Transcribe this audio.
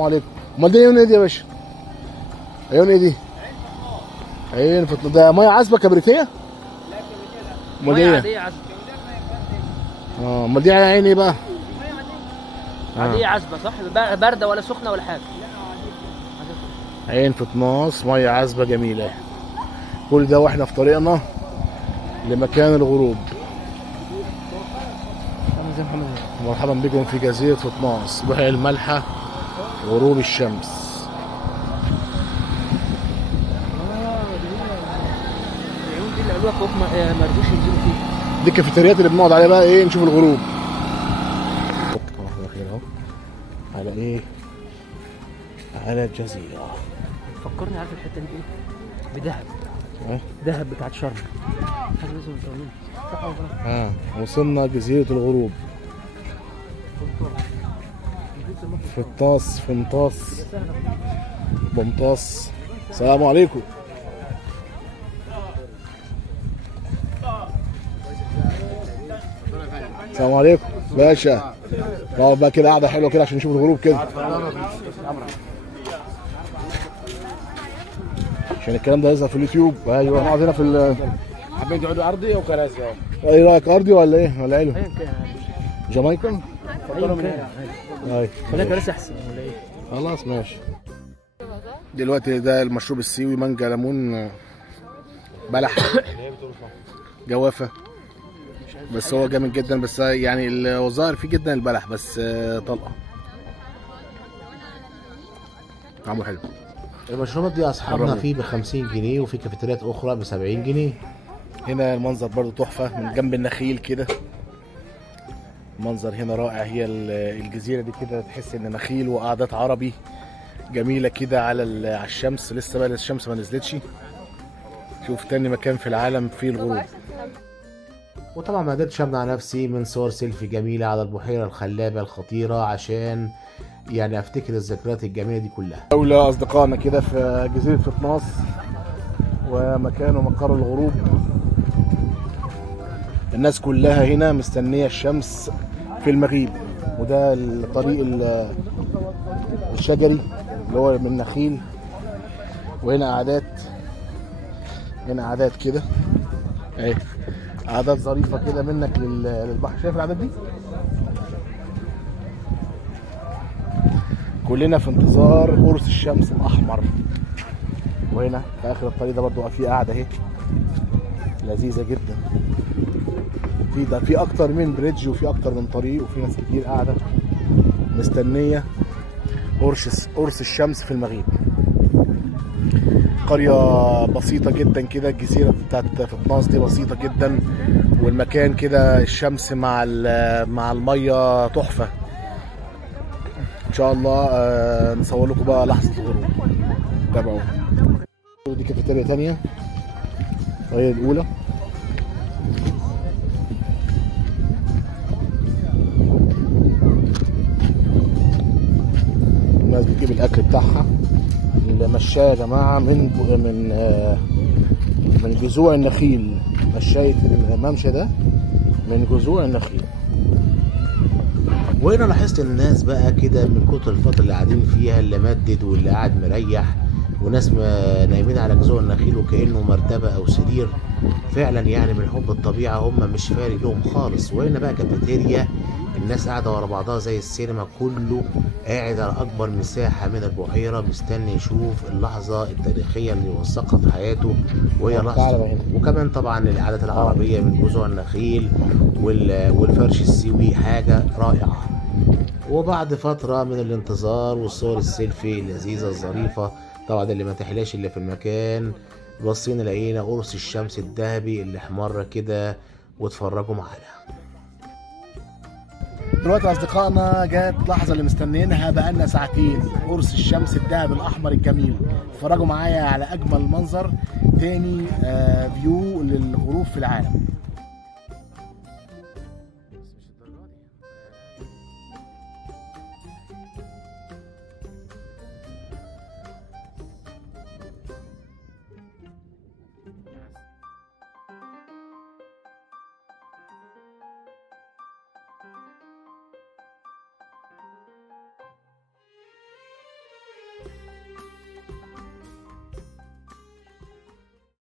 السلام عليكم. امال دي عيون ايه دي يا باشا؟ عيون ايه دي؟ عين فطل. ده ميه عذبه كبريتيه؟ لا كبريتيه لا. ميه عاديه عذبه. امال دي عين ايه بقى؟ عاديه عذبه صح؟ بارده ولا سخنه ولا حاجه؟ عين فطناس ميه عذبه جميله. كل ده واحنا في طريقنا لمكان الغروب. مرحبا بكم في جزيره فطناس، بحيره الملحه، غروب الشمس. العيون دي اللي قالوها فوق ما رضوش ينزلوا فيها. دي الكافيتريات اللي بنقعد عليها بقى ايه نشوف الغروب. اهو على ايه؟ على الجزيره. فكرني عارف الحته دي بايه؟ بدهب. دهب بتاعت شرم. حاجه لازم نطمنها صح ولا غلط؟ وصلنا جزيره الغروب. فطاس فنطاس بمطاس. السلام عليكم. السلام عليكم باشا. نقعد بقى كده قاعده حلوه كده عشان نشوف الغروب كده، عشان الكلام ده يظهر في اليوتيوب. ايوه نقعد هنا في حابين تقعدوا ارضي او كراسي؟ ايه رايك، ارضي ولا ايه ولا حلو؟ جامايكا؟ ايوه خلينا كراسي احسن ولا ايه؟ خلاص ماشي. دلوقتي ده المشروب السيوي، مانجا ليمون بلح جوافه، بس هو جامد جدا. بس يعني اللي ظاهر فيه جدا البلح بس طلقه. طعمه حلو. المشروبات دي اصحابنا فيه ب 50 جنيه وفي كافيتريات اخرى ب 70 جنيه. هنا المنظر برضو تحفه من جنب النخيل كده. المنظر هنا رائع. هي الجزيره دي كده تحس ان نخيل وقعدات عربي جميله كده على الشمس. لسه بقى الشمس ما نزلتش. شوف تاني مكان في العالم فيه الغروب. وطبعا ما قدرتش امنع نفسي من صور سيلفي جميله على البحيره الخلابه الخطيره عشان يعني افتكر الذكريات الجميله دي كلها. دولة اصدقائنا كده في جزيره فطناس ومكان ومقر الغروب. الناس كلها هنا مستنيه الشمس في المغيب. وده الطريق الشجري اللي هو من النخيل. وهنا قعدات، هنا قعدات كده اهي، قعدات ظريفه كده منك للبحر. شايف القعدات دي؟ كلنا في انتظار قرص الشمس الاحمر. وهنا في اخر الطريق ده برضو في قاعده اهي لذيذه جدا. في اكتر من بريدج وفي اكتر من طريق وفي ناس كتير قاعده مستنيه قرص الشمس في المغيب. قريه بسيطه جدا كده. الجزيره بتاعت فطناس دي بسيطه جدا، والمكان كده الشمس مع الميه تحفه. ان شاء الله نصور لكم بقى لحظه الغروب. تابعوا. دي كافيتيريا تانية وهي الاولى. الناس بتجيب الاكل بتاعها. المشاية يا جماعه من جذوع النخيل. مشاية الممشى ده من جذوع النخيل. وهنا لاحظت الناس بقى كده من كتر الفتره اللي قاعدين فيها، اللي مدد واللي قاعد مريح، وناس نايمين على جذوع النخيل وكانه مرتبه او سرير. فعلا يعني من حب الطبيعه هم مش فارق لهم خالص. وهنا بقى كافيتيريا، الناس قاعده ورا بعضها زي السينما، كله قاعد على اكبر مساحه من البحيره مستني يشوف اللحظه التاريخيه اللي يوثقها في حياته وهي لحظه. وكمان طبعا القعدات العربيه من جذوع النخيل والفرش السيوي حاجه رائعه. وبعد فتره من الانتظار والصور السيلفي اللذيذه الظريفه طبعا اللي ما تحلاش الا في المكان، بصينا لقينا قرص الشمس الذهبي اللي احمر كده، واتفرجوا معانا. دلوقتي اصدقائنا جت اللحظه اللي مستنيينها بقالنا ساعتين. قرص الشمس الذهبي الاحمر الجميل. اتفرجوا معايا على اجمل منظر تاني فيو للغروب في العالم.